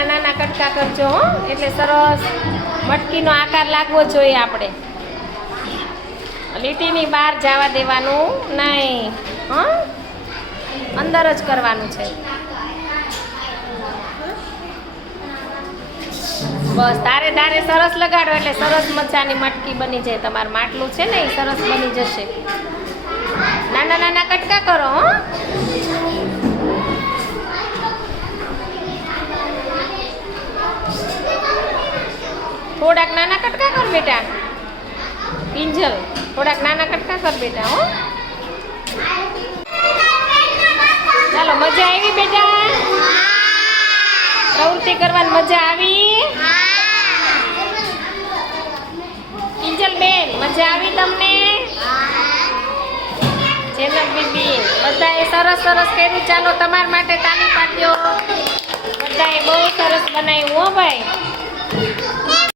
નાના નાના કટકા કરજો, હો. એટલે સરસ મટકીનો આકાર લાગવો જોઈએ આપણે. લીટીની બહાર જવા દેવાનું નહીં, હં. અંદર જ કરવાનું છે. બસ, તારે તારે સરસ લગાડો એટલે સરસ મજાની મટકી બની જાય. તમારું માટલું છે ને એ સરસ બની જશે. નાના નાના કટકા કરો, હો. થોડાક નાના કટકા કર બેટા. કિંજલ થોડાક નાના કટકા કર બેટા, હો. ચાલો, મજા આવી બેટા? પ્રવૃત્તિ કરવાની મજા આવી? કિંજલ બેન, મજા આવી તમને? જેનક બીબી, બધાએ સરસ સરસ કર્યું. ચાલો, તમારા માટે તાલી પાડ્યો બધાએ બહુ સરસ બનાવ્યું, હો ભાઈ.